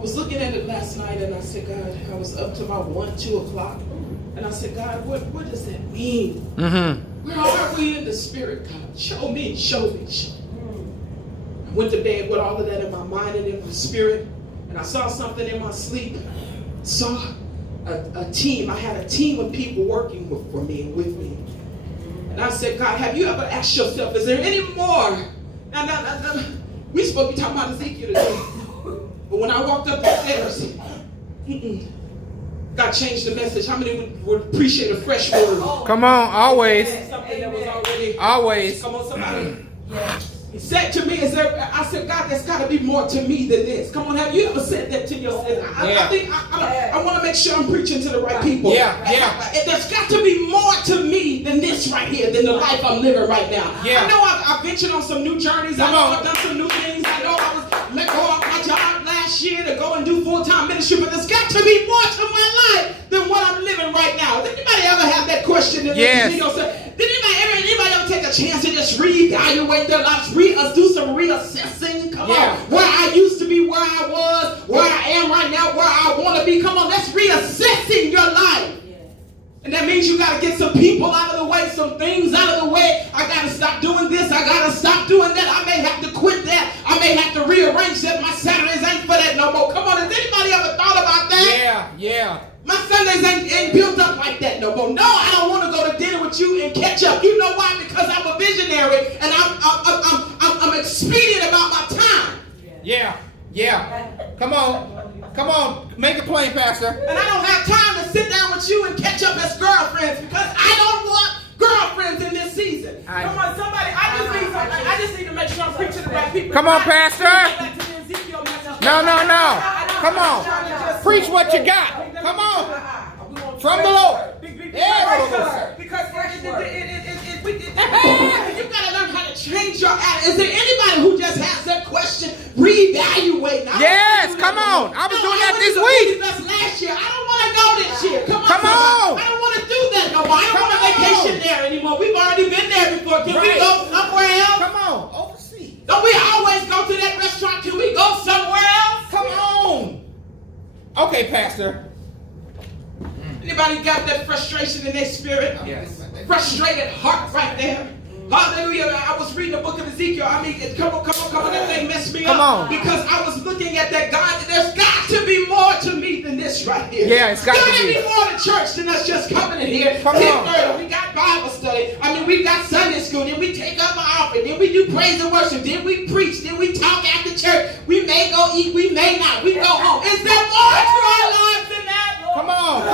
was looking at it last night and I said, God, I was up to about 1, 2 o'clock. And I said, God, what does that mean? Where are we in the spirit, God? Show me, show me, show me. I went to bed with all of that in my mind and in my spirit. And I saw something in my sleep. Saw a team. I had a team of people working for me and with me. And I said, God, have you ever asked yourself, is there any more? Now, we supposed to be talking about Ezekiel today. But when I walked up the stairs, God changed the message. How many would appreciate a fresh word? Come on, always. Something that was already. Always. Come on, somebody. He said to me, I said, God, there's got to be more to me than this. Come on, have you ever said that to yourself? I want to make sure I'm preaching to the right people. There's got to be more to me than this right here, than the life I'm living right now. I know I've ventured on some new journeys. I know I've done some new things. I know I was let go of my job last year to go and do full-time ministry, but there's got to be more to my life than what I'm living right now. Did anybody ever have that question? Yes. Did anybody ever take a chance to just reevaluate their lives, do some reassessing? Come on, where I used to be, where I was, where I am right now, where I want to be. Come on, that's reassessing your life. And that means you got to get some people out of the way, some things out of the way. I got to stop doing this. I got to stop doing that. I may have to quit that. I may have to rearrange that. My Saturdays ain't for that no more. Come on, has anybody ever thought about that? Yeah. My Sundays ain't built up like that no more. No, I don't want to go to dinner with you and catch up. You know why? Because I'm a visionary and I'm expedient about my time. Yeah. Come on. Make it plain, Pastor. And I don't have time to sit down with you and catch up as girlfriends because I don't want girlfriends in this season. Come on, somebody. I just need to make sure I'm preaching to the right people. Come on, Pastor. No. Come on. Preach what you got. Come on. From the Lord. Because you got to learn how to change your attitude. Is there anybody who just has that question? Reevaluate. Yes, come on. I was doing that this week. Last year. I don't want to go this year. Come on. Come on. I don't want to do that no more. I don't want a vacation there anymore. We've already been there before. Can we go somewhere else? Come on. Overseas. Don't we always go to that restaurant? Can we go somewhere else? Come on. Okay, Pastor. Anybody got that frustration in their spirit? Yes. Frustrated heart right there. Hallelujah. I was reading the book of Ezekiel. I mean, come on. That thing messed me up. Because I was looking at that God. There's got to be more to me than this right here. Yeah, it's got to be. There's more to church than us just coming in here. Come on. We got Bible study. I mean, we got Sunday school. Then we take up our offering. Then we do praise and worship. Then we preach. Then we talk after church. We may go eat. We may not. We go home. Is there more to our lives than that? Come on.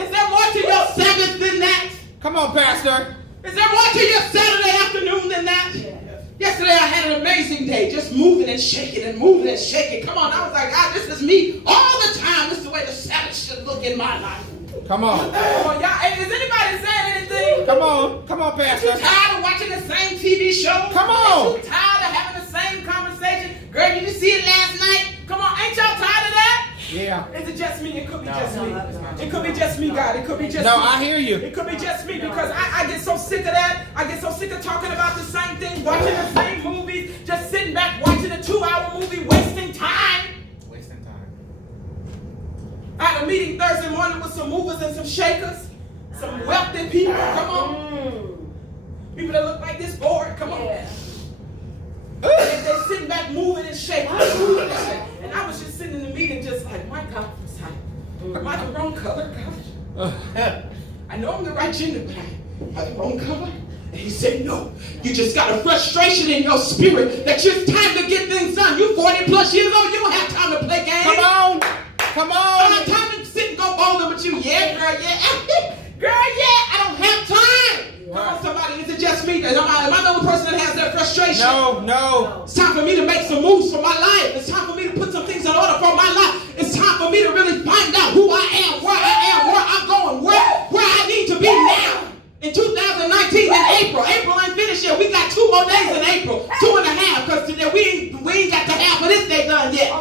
Is there more to your Sabbath than that? Come on, Pastor. Is there more to your Saturday afternoon than that? Yesterday I had an amazing day, just moving and shaking and moving and shaking. Come on, I was like, God, this is me all the time. This is the way the Sabbath should look in my life. Come on. Y'all. Hey, is anybody saying anything? Come on, Pastor. Are you tired of watching the same TV show? Come on. Are you tired of having the same conversation? Girl, you didn't see it last night? Come on, ain't y'all tired of that? Yeah. Is it just me? It could be just me. It could be just me, God. It could be just me. No, I hear you. It could be just me because I get so sick of that. I get so sick of talking about the same thing, watching the same movies, just sitting back watching a 2-hour movie, wasting time. I had a meeting Thursday morning with some movers and some shakers, some wealthy people. Come on. People that look like this board. Come on. They're sitting back moving and shaking. And I was just sitting in the meeting just like, my God, am I the wrong color, God? I know I'm the right gender, but am I the wrong color? And he said, no. You just got a frustration in your spirit that it's time to get things done. You 40 plus years old. You don't have time to play games. Come on. I don't have time to sit and go bowling with you. Yeah, girl, yeah. Girl, yeah, I don't have time. Come on, somebody, is it just me? Am I the only person that has that frustration? No. It's time for me to make some moves for my life. It's time for me to put some things in order for my life. It's time for me to really find out who I am, where I'm going, where I need to be now. In 2019, in April ain't finished yet. We got 2 more days in April, 2.5, because today we ain't got the half of this day done yet.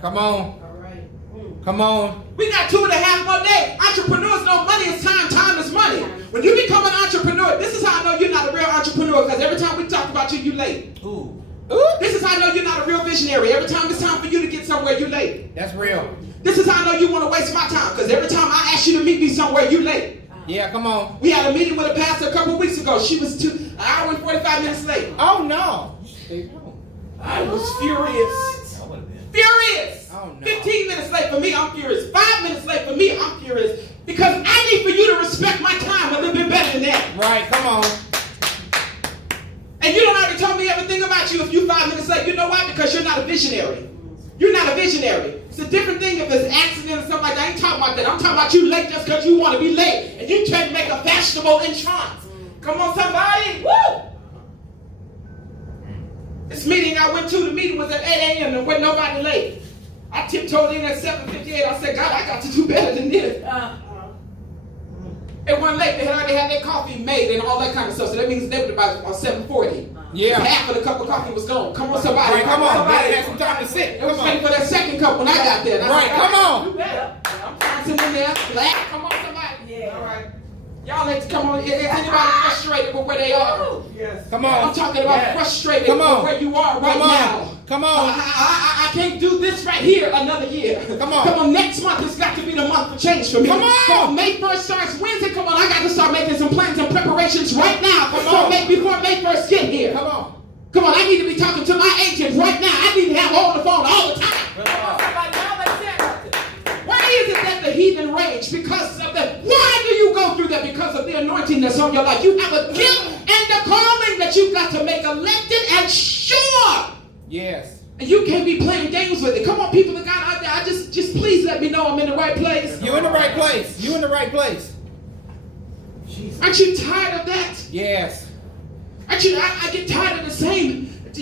Come on. We got 2.5 more days. Entrepreneurs know money is time. Time is money. When you become an entrepreneur, this is how I know you're not a real entrepreneur, because every time we talk about you, you late. Ooh. Ooh. This is how I know you're not a real visionary. Every time it's time for you to get somewhere, you're late. That's real. This is how I know you want to waste my time, because every time I ask you to meet me somewhere, you're late. Yeah, come on. We had a meeting with a pastor a couple of weeks ago. She was an hour and 45 minutes late. Oh, no. I was furious. Furious. Oh, no. 15 minutes late for me, I'm furious. 5 minutes late for me, I'm furious. Because I need for you to respect my time a little bit better than that. Right, come on. And you don't already tell me everything about you if you're 5 minutes late. You know why? Because you're not a visionary. You're not a visionary. It's a different thing if it's an accident or something like that. I ain't talking about that. I'm talking about you late just because you want to be late. And you try to make a fashionable entrance. Come on, somebody. Woo! This meeting I went to, the meeting was at 8 a.m. and wasn't nobody late. I tiptoed in at 7:58. I said, God, I got to do better than this. It wasn't late. They had already had their coffee made and all that kind of stuff. So that means they were about 7:40. Yeah. Half of the cup of coffee was gone. Come on, somebody. Right, come on. Somebody They had some time to sit. It was ready for that second cup when I got there. And I Right, said, come on. You better. I'm dancing in there. Black. Come on, somebody. Yeah. All right. Y'all need to come on. Is anybody frustrated with where they are? Yes. Come on. I'm talking about frustrated Come on. with where you are right Come on. now. Come on. I can't do this right here another year. Come on. Come on, next month has got to be the month for change for me. Come on. May 1st starts Wednesday. Come on, I got to start making some plans and preparations right now. Come on. on. Before May 1st get here. Come on. Come on, I need to be talking to my agent right now. I need to have on the phone all the time. Why is it that the heathen rage? Because of the, why do you go through that? Because of the anointing that's on your life. You have a gift and the calling that you've got to make elected and sure. Yes. And you can't be playing games with it. Come on, people of God out there. Just please let me know I'm in the right place. You in the right place. You in the right place. Aren't you tired of that? Yes. Aren't you? I get tired of the same. I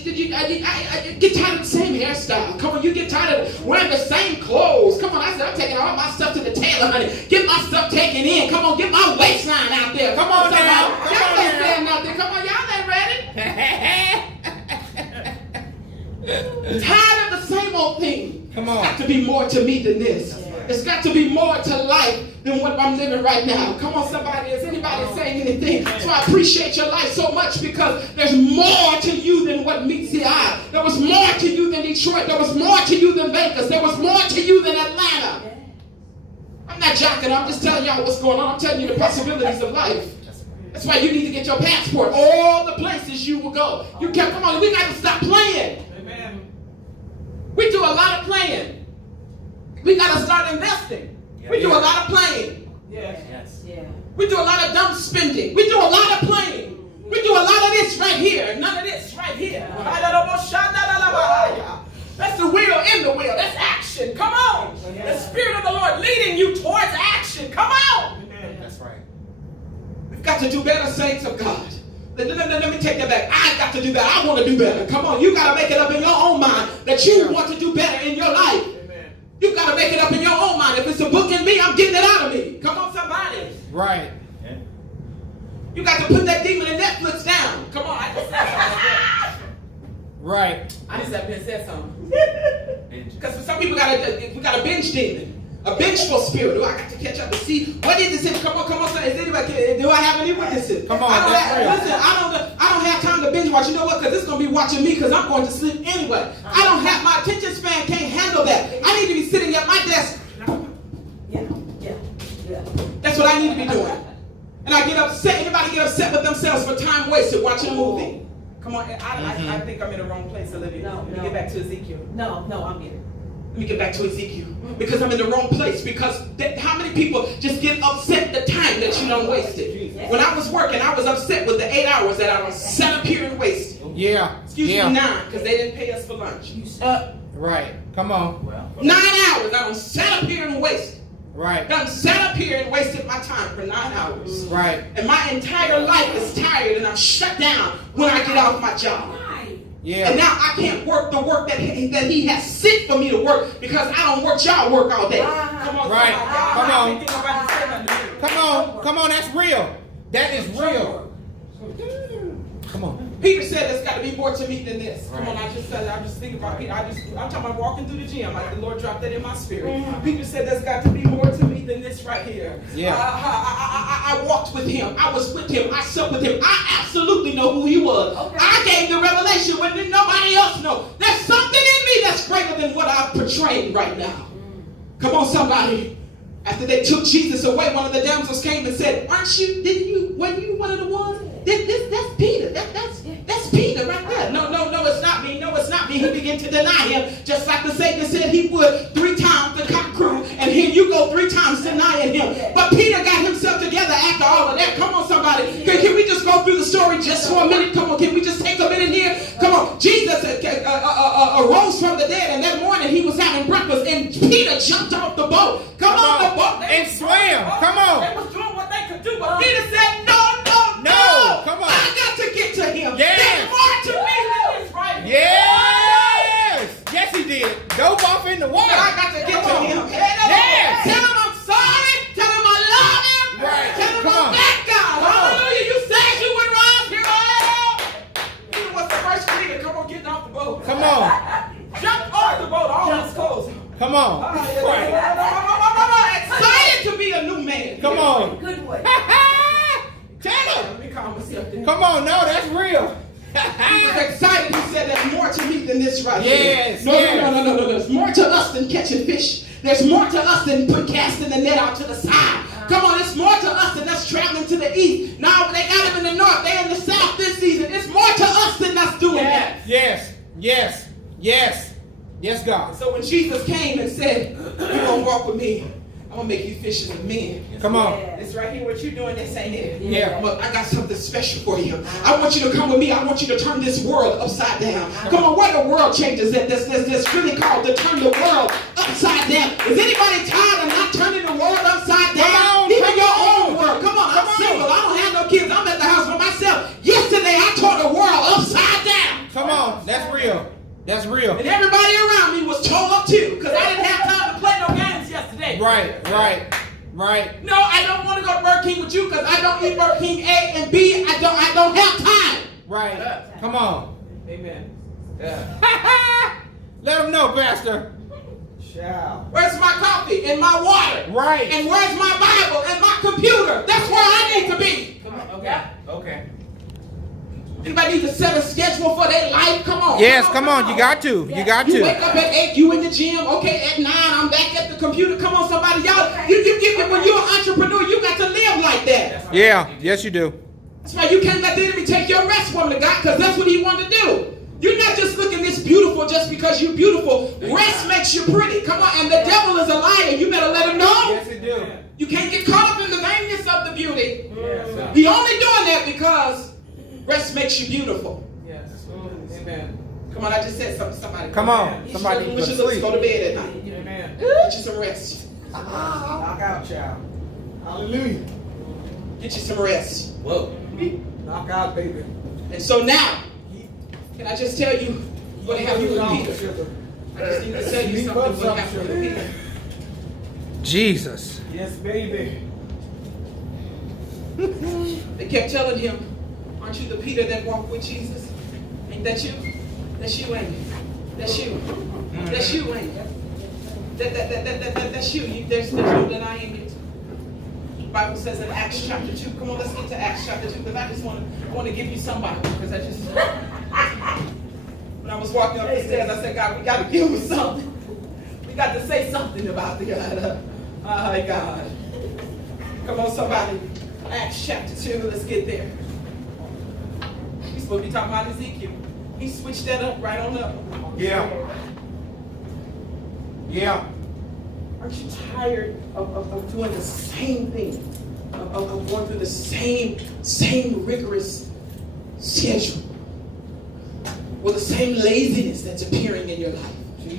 get tired of the same hairstyle. Come on, you get tired of wearing the same clothes. Come on, I said I'm taking all my stuff to the tailor, honey. Get my stuff taken in. Come on, get my waistline out there. Come on now. Y'all ain't standing out there. Come on, y'all ain't ready. Tired of the same old thing. Come on. It's got to be more to me than this. It's got to be more to life than what I'm living right now. Come on, somebody. Is anybody saying anything? So I appreciate your life so much because there's more to you than what meets the eye. There was more to you than Detroit. There was more to you than Vegas. There was more to you than Atlanta. I'm not jocking. I'm just telling y'all what's going on. I'm telling you the possibilities of life. That's why you need to get your passport. All the places you will go. You can't. Come on. We got to stop playing. Amen. We do a lot of playing. We got to start investing. We do a lot of playing. Yes. Yeah. We do a lot of dumb spending. We do a lot of playing. We do a lot of this right here. None of this right here. That's the wheel in the wheel. That's action. Come on. The Spirit of the Lord leading you towards action. Come on. Amen. That's right. We've got to do better, saints of God. Let me take that back. I got to do better. I want to do better. Come on. You got to make it up in your own mind that you want to do better in your life. You got to make it up in your own mind. If it's a book in me, I'm getting it out of me. Come on, somebody. Right. You got to put that demon in Netflix down. Come on. I just said something. Right. I just have been said something. Because for some people, we got a binge demon. A vengeful spirit. Do I got to catch up and see what is this? Come on. Is anybody? Do I have any witnesses? Come on, Listen, I don't have time to binge watch. You know what? Because it's going to be watching me because I'm going to sleep anyway. I don't have my attention span can't handle that. I need to be sitting at my desk. Yeah. That's what I need to be doing. And I get upset. Anybody get upset with themselves for time wasted watching a movie? Come on. I think I'm in the wrong place, Olivia. Let me get back to Ezekiel. No, I'm here. Let me get back to Ezekiel. Because I'm in the wrong place. Because how many people just get upset the time that you done wasted? When I was working, I was upset with the 8 hours that I done sat up here and wasted. Yeah. Excuse me, 9, because they didn't pay us for lunch. Right. Come on. 9 hours I done sat up here and wasted. Right. Done sat up here and wasted my time for 9 hours. Right. And my entire life is tired and I'm shut down when I get off my job. Yeah. And now I can't work the work that he has sent for me to work because I don't work y'all work all day. Come on, Right. Come on. Come Come on. Come on. That's real. That is real. Come on. Peter said there's got to be more to me than this. Come on, I just think about Peter. I'm talking about walking through the gym, like the Lord dropped that in my spirit. Peter said there's got to be more to me than this right here. Yeah. I walked with him. I was with him. I slept with him. I absolutely know who he was. Okay. I gave the revelation when nobody else knows. There's something in me that's greater than what I'm portraying right now. Come on, somebody. After they took Jesus away, one of the damsels came and said, weren't you one of the ones? That's Peter. That's Peter right there. No, it's not me. No, it's not me. He began to deny him, just like the Satan said he would 3 times the cock crew. And here you go 3 times denying him. But Peter got himself together after all of that. Come on, somebody. Can we just go through the story just for a minute? Come on, can we just take a minute here? Come on. Jesus arose from the dead, and that morning he was having breakfast, and Peter jumped off the boat. Come on, the boat. And swam. Come on. They was doing what they could do, but Peter said, no. Come on. I got to get to him. Yes. There's more to me than this right here. Yes. Yes, he did. Dove off in the water. I got to get to him. Yes. Tell him I'm sorry. Tell him I love him. Right. Tell him Come I'm on. that God. Come on. Hallelujah. You said you would rise. Here I am. Peter was the first Peter. Come on, getting off the boat. Come on. Jump off the boat. All his clothes. Come on. Right. Excited to be a new man. Come on. Good one. Tell him. Let me calm myself down. Come on. No, that's real. He was excited. He said, there's more to me than this right Yes, here. yes. No. There's more to us than catching fish. There's more to us than casting the net out to the side. Come on, it's more to us than us traveling to the east. Now they got him in the north. They're in the south this season. It's more to us than us doing that. Yes, God. So when Jesus came and said, you're going to walk with me, I'm going to make you fishers of men. Come on. It's right here. What you're doing, this ain't it. Yeah. But I got something special for you. I want you to come with me. I want you to turn this world upside down. Come on, where the world changes at. That's really called to turn the world upside down. Is anybody tired of not turning the world upside down? Come on, Even your own world. Come on, I'm single. I don't have no kids. I'm at the house by myself. Yesterday, I turned the world upside down. Come on. That's real. That's real. And everybody around me was told up too, because I didn't have time to play no games yesterday. Right. No, I don't want to go to Burger King with you because I don't eat Burger King A and B. I don't have time. Right. Come on. Amen. Let them know, Pastor. Where's my coffee and my water? Right. And where's my Bible and my computer? That's where I need to be. Come on. Okay. Anybody need to set a schedule for their life? Come on. Yes, come on. You got to. You got You to. wake up at 8, you in the gym. Okay, at 9, I'm back at the computer. Come on, somebody. Y'all, when you're an entrepreneur, you got to live like that. Yeah. Yes, you do. That's why you can't let the enemy take your rest, woman of God, because that's what he wanted to do. You're not just looking this beautiful just because you're beautiful. Rest makes you pretty. Come on, and the devil is a liar. You better let him know. Yes, it do. You can't get caught up in the vainness of the beauty. Yes, He only doing that because rest makes you beautiful. Yes. Amen. Come on, I just said something to somebody. Come on. You Somebody should needs to look, sleep. go to bed at night. Amen. Get you some rest. Knock out, child. Hallelujah. Get you some rest. Whoa. Knock out, baby. And so now, can I just tell you what happened with Peter? I just need to tell you something what happened with Peter. Jesus. Yes, baby. They kept telling him, aren't you the Peter that walked with Jesus? Ain't that you? That's you, ain't it? That's you. That's you, ain't it? That's you. There's no denying it. The Bible says in Acts chapter 2. Come on, let's get to Acts chapter 2 because I just want to give you some Bible because I just when I was walking up the stairs, I said, God, we got to give him something. We got to say something about the God. God. Come on, somebody. Acts chapter 2. Let's get there. He's supposed to be talking about Ezekiel. He switched that up right on up. Yeah. Aren't you tired of doing the same thing? Of going through the same rigorous schedule? Or the same laziness that's appearing in your life?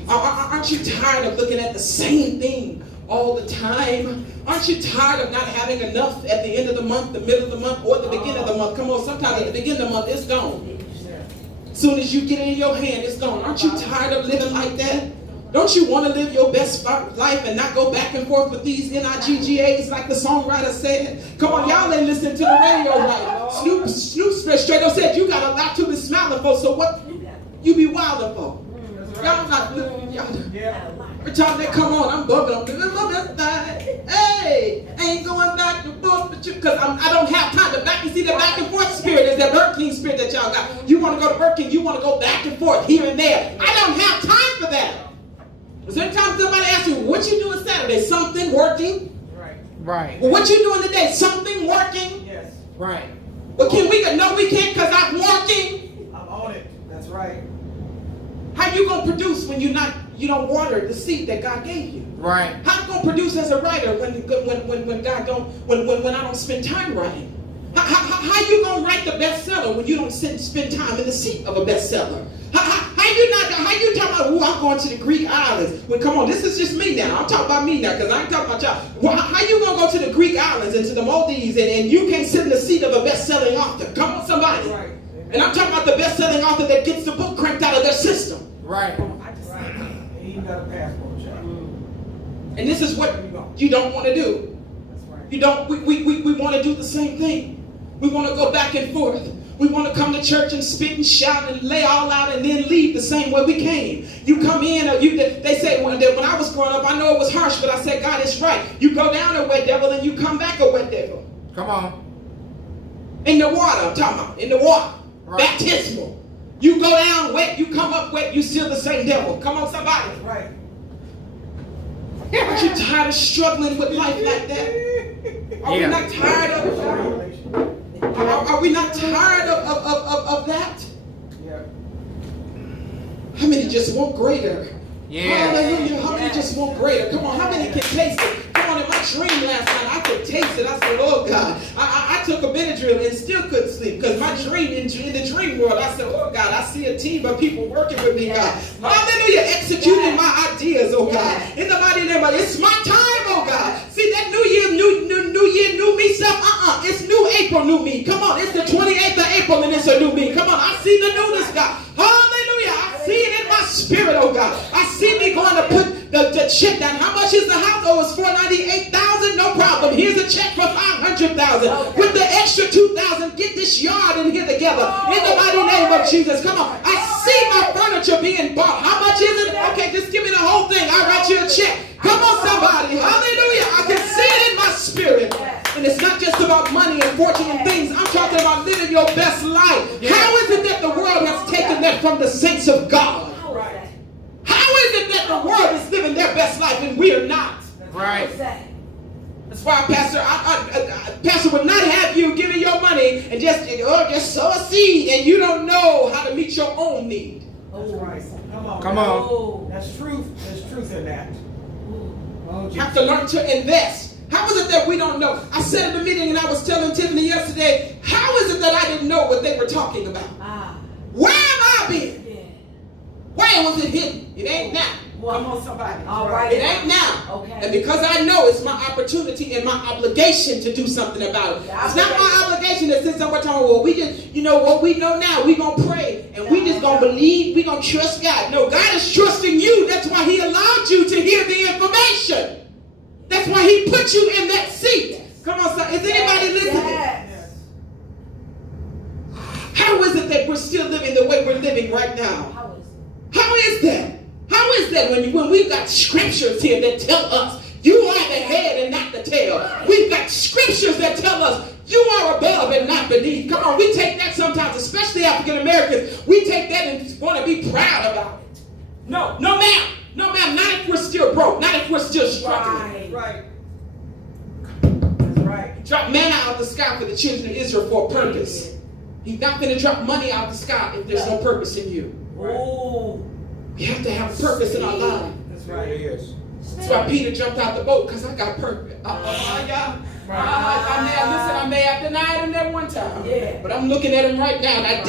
Aren't you tired of looking at the same thing all the time? Aren't you tired of not having enough at the end of the month, the middle of the month, or the beginning of the month? Come on, sometimes at the beginning of the month, it's gone. As soon as you get it in your hand, it's gone. Aren't you tired of living like that? Don't you want to live your best life and not go back and forth with these NIGGAs like the songwriter said? Come on, y'all ain't listening to the radio right. Snoop straight up said you got a lot to be smiling for, so what you be wilding for? Y'all not living, y'all. Every time they come on, I'm bugging. I'm doing my best. Hey, ain't going back to forth with you because I don't have time to back. You see the back and forth spirit is that Burger King spirit that y'all got. You want to go to Burger King, you want to go back and forth here and there. I don't have time for that. Sometimes somebody asks you, what you doing Saturday? Something working? Right. Well, what you doing today? Something working? Yes. Right. Well, can we go? No, we can't because I'm working. I'm on it. That's right. How you gonna produce when you don't water the seed that God gave you? Right. How you gonna produce as a writer when God don't when I don't spend time writing? How you gonna write the bestseller when you don't spend time in the seat of a bestseller? How you talking about, oh, I'm going to the Greek islands? Well, come on, this is just me now. I'm talking about me now because I ain't talking about y'all. Well, how you going to go to the Greek islands and to the Maldives and you can't sit in the seat of a best-selling author? Come on, somebody. Right. And I'm talking about the best-selling author that gets the book cranked out of their system. Right. He ain't got a passport, child. And this is what you don't want to do. That's right. You don't. We want to do the same thing. We want to go back and forth. We want to come to church and spit and shout and lay all out and then leave the same way we came. You come in, they say when I was growing up, I know it was harsh, but I said, God is right. You go down a wet devil and you come back a wet devil. Come on. In the water, I'm talking about. In the water. Right. Baptismal. You go down wet, you come up wet, you still the same devil. Come on, somebody. Right. Aren't you tired of struggling with life like that? Are we not tired of it? Are we not tired of that? Yeah. How many just want greater? Yeah. Hallelujah. How many just want greater? Come on, how many can taste it? Come on, in my dream last night, I could taste it. I said, oh God. I took a Benadryl and still couldn't sleep because my dream, in the dream world, I said, oh God, I see a team of people working with me, God. Hallelujah. Executing my ideas, oh God. In the mighty name of, it's my time, oh God. See, that new year, new me stuff, it's new April, new me. Come on, it's the 28th of April and it's a new me. Come on, I see the newness, God. Hallelujah. I see it in my spirit, oh God. I see me going to put the check down. How much is the house? Oh, it's $498,000. No problem. Here's a check for $500,000. With the extra $2,000, get this yard in here together. In the mighty name of Jesus. Come on. I see my furniture being bought. How much is it? Okay, just give me the whole thing. I'll write you a check. Come on, somebody. Hallelujah. I can see it in my spirit. And it's not just about money and fortune and things. I'm talking about living your best life. How is it that the world has taken that from the saints of God? How is it that the world is living their best life and we are not? Right. That's why, Pastor, Pastor would not have you giving your money and just sow a seed and you don't know how to meet your own need. That's right. Come on. That's truth. There's truth in that. Oh, You have to learn to invest. How is it that we don't know? I said in the meeting and I was telling Tiffany yesterday, how is it that I didn't know what they were talking about? Where have I been? Where was it hidden? It ain't now. Come on, somebody. All right. It ain't now. Okay. And because I know it's my opportunity and my obligation to do something about it. It's not my obligation to sit somewhere talking, well, we just, what we know now, we going to pray. And we just going to believe, we going to trust God. No, God is trusting you. That's why he allowed you to hear the information. That's why he put you in that seat. Come on, son. Is anybody listening? Yes. How is it that we're still living the way we're living right now? How is that? How is that when we've got scriptures here that tell us you are the head and not the tail? We've got scriptures that tell us you are above and not beneath. Come on, we take that sometimes, especially African Americans. We take that and want to be proud about it. No ma'am. No ma'am, not if we're still broke. Not if we're still struggling. Right. That's right. He dropped manna out of the sky for the children of Israel for a purpose. He's not going to drop money out of the sky if there's no purpose in you. Right. We have to have purpose in our life. That's right. It is. That's why Peter jumped out the boat, because I got purpose. I may have denied him that one time. Yeah. But I'm looking at him right now, and I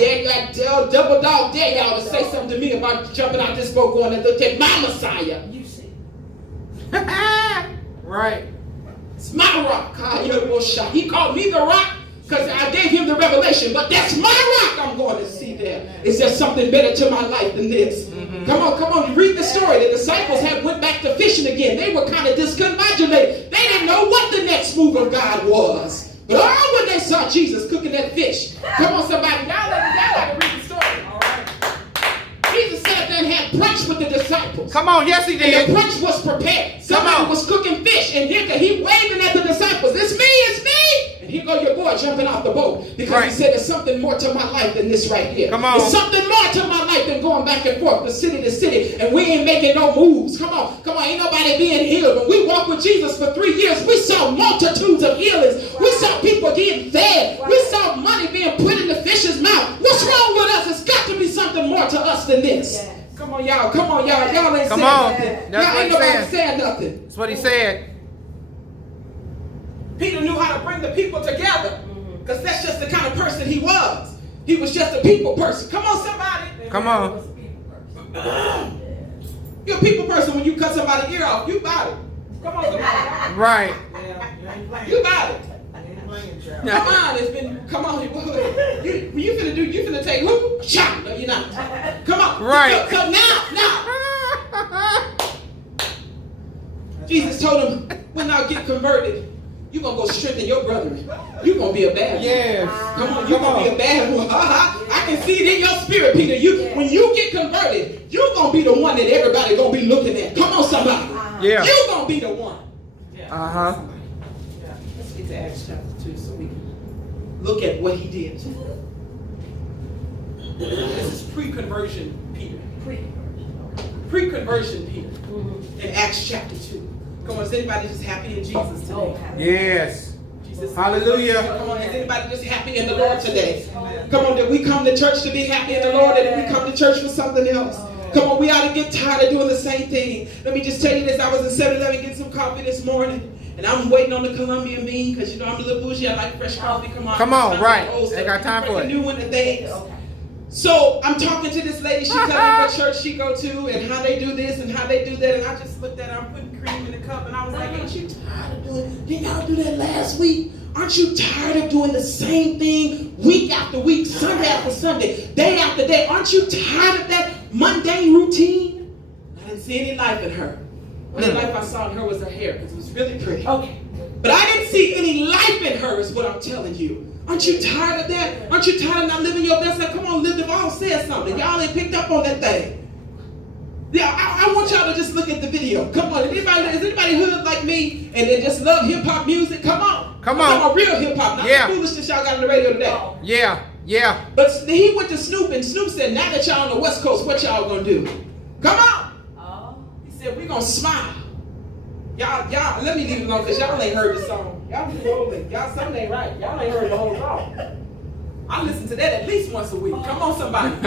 double dog dare y'all to say something to me about jumping out this boat going to look at my Messiah. You see. Right. It's my rock. He called me the rock because I gave him the revelation. But that's my rock I'm going to see there. Is there something better to my life than this? Come on, read the story. The disciples had went back to fishing again. They were kind of discombobulated. They didn't know what the next move of God was. But when they saw Jesus cooking that fish, come on, somebody, y'all like to read the story. All right. Jesus sat there and had brunch with the disciples. Come on, yes, he did. And the brunch was prepared. Somebody was cooking fish, and he waving at the disciples. It's me. And here go your boy jumping off the boat because he said, there's something more to my life than this right here. Come on. There's something more to my life than going back and forth from city to city, and we ain't making no moves. Come on, ain't nobody being healed. When we walked with Jesus for 3 years, we saw multitudes of healings. We saw people getting fed. We saw money being put in the fish's mouth. What's wrong with us? It's got to be something more to us than this. Come on, y'all. Y'all ain't saying nothing. Y'all ain't nobody saying nothing. That's what he said. Peter knew how to bring the people together because that's just the kind of person he was. He was just a people person. Come on, somebody. Come on. You're a people person when you cut somebody's ear off. You bought it. Come on, somebody. Right. You bought it. Come on, it's been. Come on, you finna take who? Shot. No, you're not. Come on. Right. So now. Jesus told him, when I get converted, you're going to go strengthen your brethren. You're going to be a bad one. Yes. Come on, you're going to be a bad one. I can see it in your spirit, Peter. When you get converted, you're going to be the one that everybody going to be looking at. Come on, somebody. Yeah. You're going to be the one. Uh-huh. Let's get to Acts chapter 2 so we can look at what he did. This is pre-conversion Peter. Pre-conversion Peter. In Acts chapter 2. Come on, is anybody just happy in Jesus today? Yes. Jesus. Hallelujah. Come on, is anybody just happy in the Lord today? Come on, did we come to church to be happy in the Lord, or did we come to church for something else? Come on, we ought to get tired of doing the same thing. Let me just tell you this. I was in 7-Eleven getting some coffee this morning, and I'm waiting on the Colombian bean because, you know, I'm a little bougie. I like fresh coffee. Come on, right. Ain't got time for it. New one today. So I'm talking to this lady. She telling me what church she go to and how they do this and how they do that. And I just looked at her. I'm putting cream in the cup, and I was like, ain't you tired of doing it? Didn't y'all do that last week? Aren't you tired of doing the same thing week after week, Sunday after Sunday, day after day? Aren't you tired of that mundane routine? I didn't see any life in her. The only life I saw in her was her hair because it was really pretty. Okay. But I didn't see any life in her is what I'm telling you. Aren't you tired of that? Aren't you tired of not living your best life? Come on, Liv Devon said something. Y'all ain't picked up on that thing. Yeah, I want y'all to just look at the video. Come on, is anybody hood like me and they just love hip-hop music? Come on. Come on. I'm talking about real hip-hop, not the foolishness y'all got on the radio today. Yeah. But he went to Snoop, and Snoop said, now that y'all on the West Coast, what y'all gonna do? Come on. He said, we gonna smile. Y'all, let me leave it alone because y'all ain't heard the song. Y'all too rolling. Y'all, something ain't right. Y'all ain't heard the whole song. I listen to that at least once a week. Come on, somebody. I'm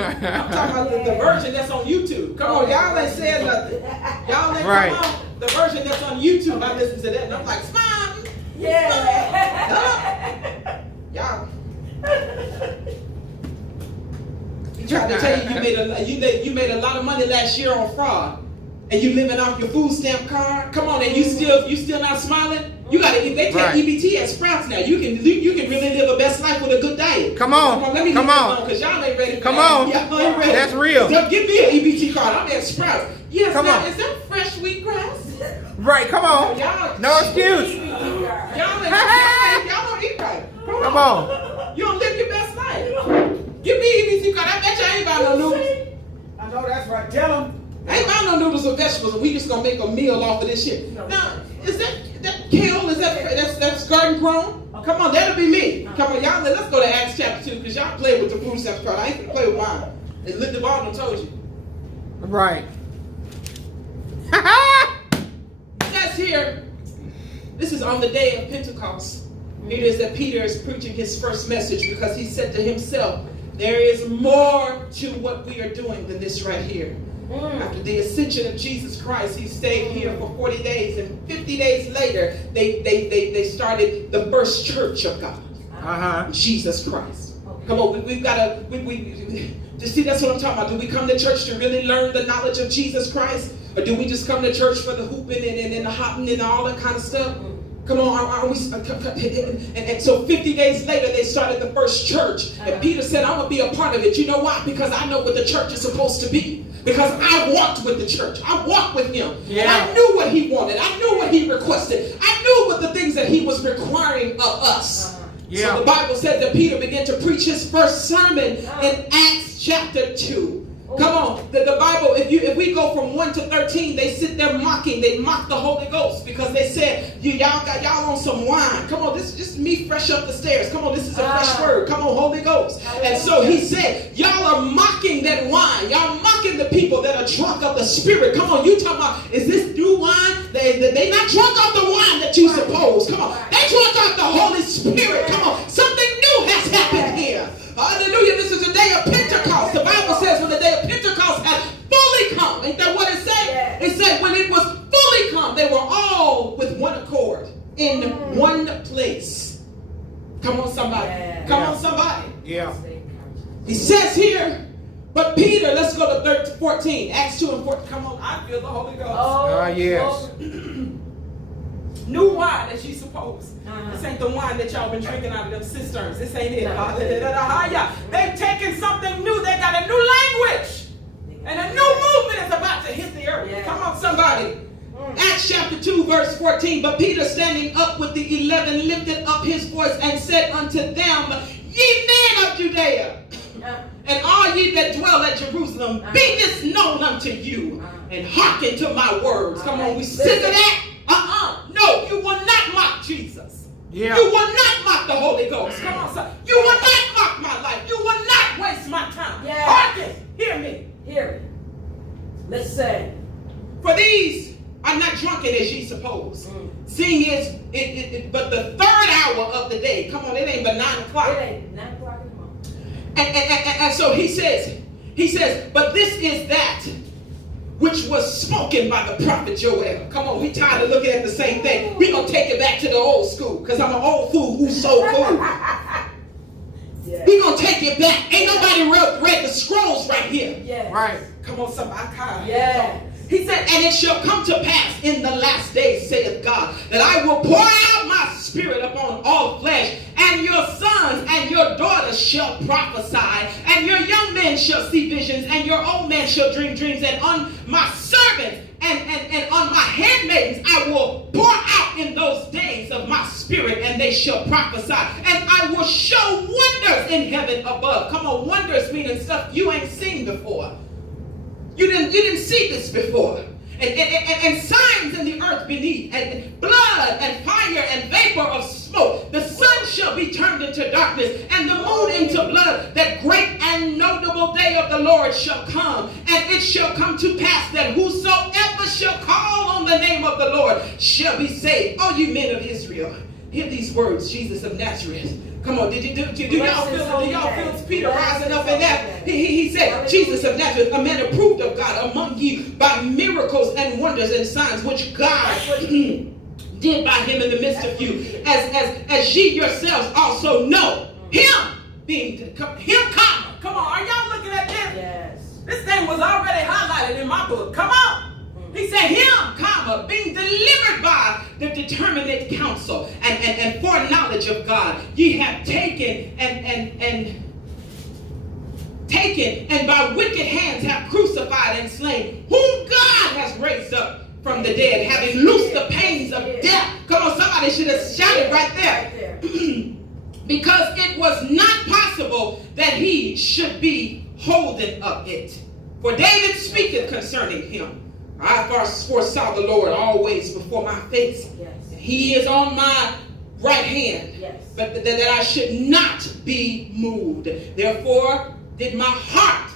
talking about the version that's on YouTube. Come on, y'all ain't said nothing. Y'all ain't, right. Come on. The version that's on YouTube, I listen to that and I'm like, smile. Yeah. Y'all. He tried to tell you you made a lot of money last year on fraud. And you living off your food stamp card? Come on, and you still not smiling? You gotta they take EBT at Sprouts now. You can really live a best life with a good diet. Come on. Let me Come on. Because y'all ain't ready for Come that. on. Y'all ain't ready. That's real. So give me an EBT card. I'm at Sprouts. Yes, Come on. Is that fresh wheatgrass? Right, come on. No excuse. Y'all don't eat right. Come on. You don't live your best life. Give me an EBT card. I bet you I ain't buying no noodles. I know that's right. Tell them. I ain't buying no noodles or vegetables, and we just gonna make a meal off of this shit. Now, is that kale? Is that's garden grown? Come on, that'll be me. Come on, y'all. Let's go to Acts chapter 2 because y'all play with the food stamps card. I ain't gonna play with mine. And Liv Devon done told you. Right. It says here, this is on the day of Pentecost. It is that Peter is preaching his first message because he said to himself, there is more to what we are doing than this right here. After the ascension of Jesus Christ, he stayed here for 40 days, and 50 days later, they started the first church of God, Jesus Christ. Come on, we've got to see. That's what I'm talking about. Do we come to church to really learn the knowledge of Jesus Christ, or do we just come to church for the hooping and the hopping and all that kind of stuff? Come on, and so 50 days later, they started the first church. And Peter said, I'm going to be a part of it. You know why? Because I know what the church is supposed to be. Because I walked with the church. I walked with him. Yeah. And I knew what he wanted. I knew what he requested. I knew what the things that he was requiring of us. Yeah. So the Bible said that Peter began to preach his first sermon in Acts chapter 2. Come on, the Bible, if we go from 1 to 13, they sit there mocking. They mock the Holy Ghost because they said, y'all on some wine. Come on, this is just me fresh up the stairs. Come on, this is a fresh word. Come on, Holy Ghost. And so he said, y'all are mocking that wine. Y'all mocking the people that are drunk of the Spirit. Come on, you talking about, is this new wine? They not drunk off the wine that you suppose. Come on, they drunk off the Holy Spirit. Come on, something new has happened here. Hallelujah, this is the day of Pentecost. The Bible says when the day of Pentecost had fully come. Ain't that what it said? Yeah. It said when it was fully come, they were all with one accord in one place. Come on, somebody. Yeah. Come on, somebody. Yeah. He says here, but Peter, let's go to 14. Acts 2 and 14. Come on, I feel the Holy Ghost. Yes. New wine that you suppose. This ain't the wine that y'all been drinking out of them cisterns. This ain't it. They've taken something new. They got a new language. And a new movement is about to hit the earth. Yeah. Come on, somebody. Acts chapter 2, verse 14. But Peter, standing up with the 11, lifted up his voice and said unto them, ye men of Judea, and all ye that dwell at Jerusalem, be this known unto you, and hearken to my words. Come on, we sick of that. No, you will not mock Jesus. Yeah. You will not mock the Holy Ghost. Come on, son. You will not mock my life. You will not waste my time. Yeah. Hearken. Hear me. Hear me. Let's say. For these are not drunken as ye suppose. Seeing is but the third hour of the day. Come on, it ain't but 9 o'clock. It ain't 9 o'clock in the morning. And so he says, but this is that which was spoken by the prophet Joel. Come on, we tired of looking at the same thing. We're going to take it back to the old school because I'm an old fool who's so cool. Yeah. We're going to take it back. Ain't nobody read the scrolls right here. Yeah. Right. Come on, somebody. Yeah. He said, and it shall come to pass in the last days, saith God, that I will pour out my spirit upon all flesh, and your sons and your daughters shall prophesy, and your young men shall see visions, and your old men shall dream dreams, and on my servants and on my handmaidens I will pour out in those days of my spirit, and they shall prophesy, and I will show wonders in heaven above. Come on, wonders meaning stuff you ain't seen before. You didn't see this before. And signs in the earth beneath, and blood and fire and vapor of smoke. The sun shall be turned into darkness, and the moon into blood. That great and notable day of the Lord shall come. And it shall come to pass that whosoever shall call on the name of the Lord shall be saved. All you men of Israel, hear these words, Jesus of Nazareth. Come on, do y'all feel Peter rising up in that? He said, Jesus of Nazareth, a man approved of God among you by miracles and wonders and signs which God did by him in the midst of you, as ye yourselves also know him being him comma. Come on, are y'all looking at this? Yes. This thing was already highlighted in my book. Come on. He said, him, comma, being delivered by the determinate counsel and foreknowledge of God, ye have taken and by wicked hands have crucified and slain, whom God has raised up from the dead, having loosed the pains of death. Come on, somebody should have shouted right there. Because it was not possible that he should be holden of it. For David speaketh concerning him. I foresaw the Lord always before my face. Yes. He is on my right hand, yes, but that I should not be moved. Therefore did my heart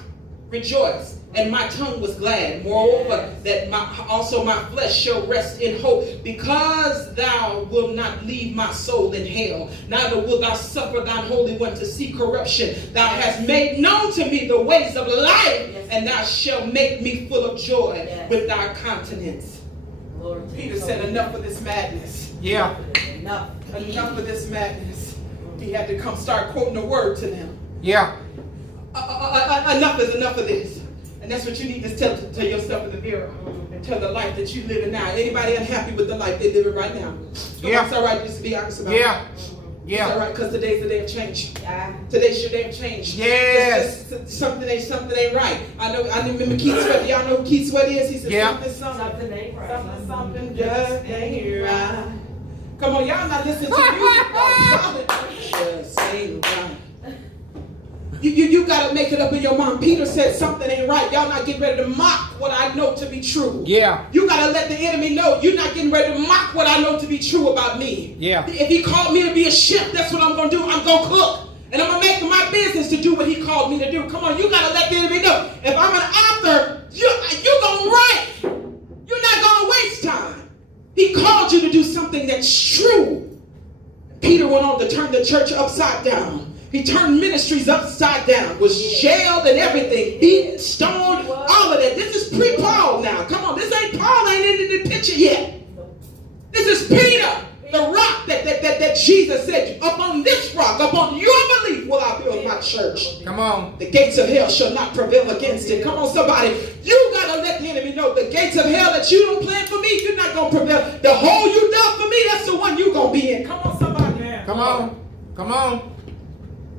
rejoice, and my tongue was glad. Moreover, that also my flesh shall rest in hope, because thou wilt not leave my soul in hell, neither wilt thou suffer thine Holy One to see corruption. Thou hast made known to me the ways of life, and thou shalt make me full of joy with thy countenance. Lord, Peter said, enough of this madness. Yeah. Enough of this madness. He had to come start quoting the word to them. Yeah. Enough is enough of this. And that's what you need to tell yourself in the mirror, and tell the life that you live in now. Anybody unhappy with the life they live in right now? Yeah. It's all right just to be honest about it. Yeah. Yeah. All right, because today's the day of change. Yeah. Today's your day of change. Yes. Something ain't right. I remember Keith Sweat. Y'all know who Keith Sweat is? He said Yeah. Something ain't right. something just ain't right. Come on, y'all not listening to music. Y'all just ain't right. You gotta make it up in your mind. Peter said something ain't right. Y'all not getting ready to mock what I know to be true. Yeah. You gotta let the enemy know you're not getting ready to mock what I know to be true about me. Yeah. If he called me to be a chef, that's what I'm gonna do. I'm gonna cook. And I'm gonna make it my business to do what he called me to do. Come on, you gotta let the enemy know. If I'm an author, you're gonna write. You're not gonna waste time. He called you to do something that's true. Peter went on to turn the church upside down. He turned ministries upside down, was jailed and everything, beaten, stoned, all of that. This is pre-Paul now. Come on, this ain't Paul, ain't in the picture yet. This is Peter, the rock that Jesus said, upon this rock, upon your belief will I build my church. Come on. The gates of hell shall not prevail against it. Come on, somebody. You got to let the enemy know the gates of hell that you don't plan for me, you're not going to prevail. The hole you dug for me, that's the one you're going to be in. Come on, somebody. Come on. Come on.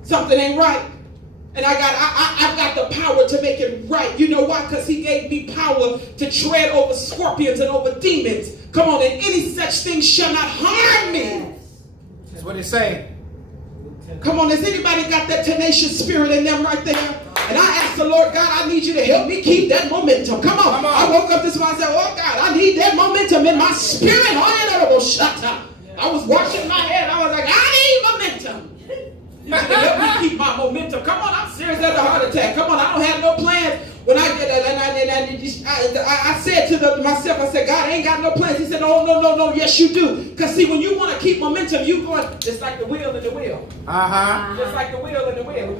Something ain't right. And I've got the power to make it right. You know why? Because he gave me power to tread over scorpions and over demons. Come on, and any such thing shall not harm me. That's what it's saying. Come on, has anybody got that tenacious spirit in them right there? And I asked the Lord, God, I need you to help me keep that momentum. Come on. I woke up this morning and said, oh God, I need that momentum in my spirit. I was washing my head. I was like, I need momentum. You need to help me keep my momentum. Come on, I'm serious as a heart attack. Come on, I don't have no plans. When I get I said to myself, I said, God, I ain't got no plans. He said, no, yes you do. Because see, when you want to keep momentum, you going just like the wheel in the wheel. Just like the wheel in the wheel.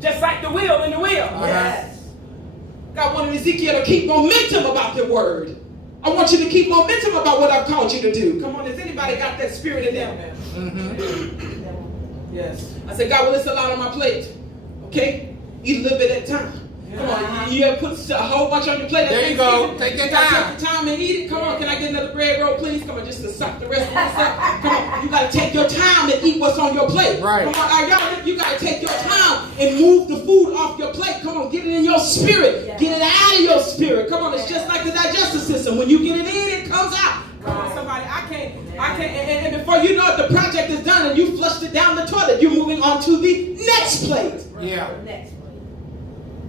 Just like the wheel in the wheel. Yes. God wanted Ezekiel to keep momentum about the word. I want you to keep momentum about what I've called you to do. Come on, has anybody got that spirit in them? Yes. I said, God, well, it's a lot on my plate. Okay? Eat a little bit at a time. Come on, you ever put a whole bunch on your plate? There you go. Take your time. Take your time and eat it. Come on, can I get another bread roll, please? Come on, just to suck the rest of myself. Come on, you got to take your time and eat what's on your plate. Right. Come on, y'all, you got to take your time and move the food off your plate. Come on, get it in your spirit. Yeah. Get it out of your spirit. Come on, it's just like the digestive system. When you get it in, it comes out. Come on, somebody, I can't, and before you know it, the project is done and you flushed it down the toilet. You're moving on to the next plate. Yeah. Next.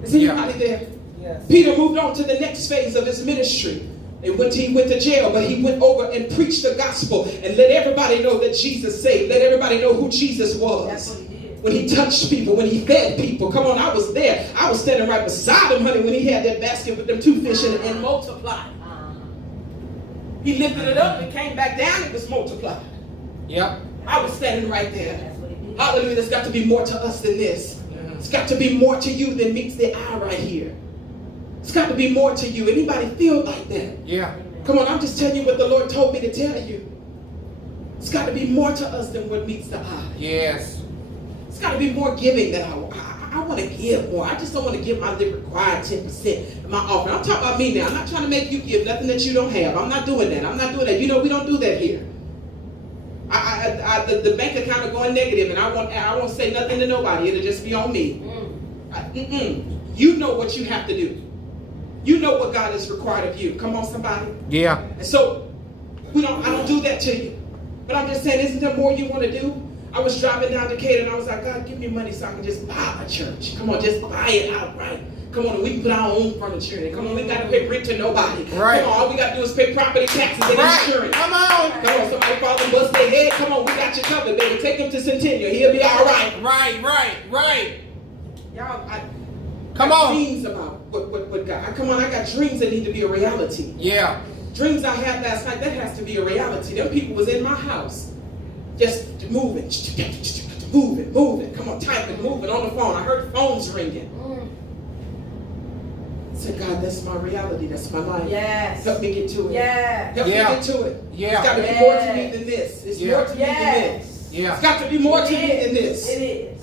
Is anybody there? Yes. Peter moved on to the next phase of his ministry. He went to jail, but he went over and preached the gospel and let everybody know that Jesus saved. Let everybody know who Jesus was. That's what he did. When he touched people, when he fed people. Come on, I was there. I was standing right beside him, honey, when he had that basket with them 2 fish and multiplied. He lifted it up and came back down, it was multiplied. Yep. I was standing right there. That's what he did. Hallelujah, there's got to be more to us than this. It's got to be more to you than meets the eye right here. It's got to be more to you. Anybody feel like that? Yeah. Come on, I'm just telling you what the Lord told me to tell you. It's got to be more to us than what meets the eye. Yes. It's got to be more giving than I want to give more. I just don't want to give my required 10% of my offering. I'm talking about me now. I'm not trying to make you give nothing that you don't have. I'm not doing that. I'm not doing that. You know, we don't do that here. The bank account is going negative, and I won't say nothing to nobody. It'll just be on me. You know what you have to do. You know what God has required of you. Come on, somebody. Yeah. And so I don't do that to you. But I'm just saying, isn't there more you want to do? I was driving down Decatur and I was like, God, give me money so I can just buy a church. Come on, just buy it outright. Come on, we can put our own furniture in it. Come on, we got to pay rent to nobody. Right. Come on, all we got to do is pay property taxes and Right. insurance. Come on. Come on, somebody fall and bust their head. Come on, we got you covered, baby. Take him to Centennial. He'll be all right. Right. Y'all, Come I on. dreams about what God. Come on, I got dreams that need to be a reality. Yeah. Dreams I had last night, that has to be a reality. Them people was in my house. Just moving. Moving. Come on, typing, moving on the phone. I heard phones ringing. I said, God, that's my reality. That's my life. Yes. Help me get to it. Yes. Help me get to it. Yeah. It's got to be more to me than this. It's more to me than this. Yeah. It's got to be more to me than this. It is.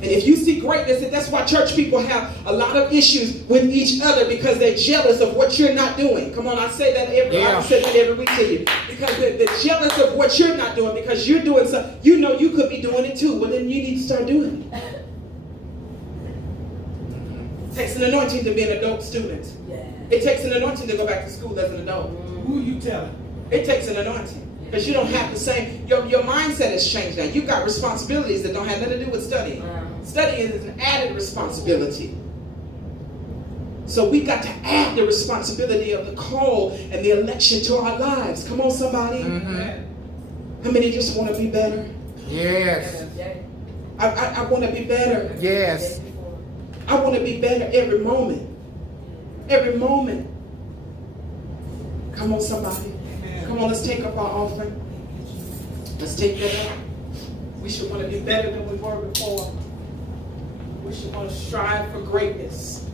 And if you see greatness, and that's why church people have a lot of issues with each other because they're jealous of what you're not doing. Come on, I say that I say that every week to you. Because they're jealous of what you're not doing because you're doing something. You know you could be doing it too. Well, then you need to start doing it. It takes an anointing to be an adult student. It takes an anointing to go back to school as an adult. Who you telling? It takes an anointing. Because you don't have the same, your mindset has changed now. You've got responsibilities that don't have nothing to do with studying. Studying is an added responsibility. So we got to add the responsibility of the call and the election to our lives. Come on, somebody. How many just want to be better? Yes. I want to be better. Yes. I want to be better every moment. Every moment. Come on, somebody. Come on, let's take up our offering. Let's take that up. We should want to be better than we were before. We should want to strive for greatness.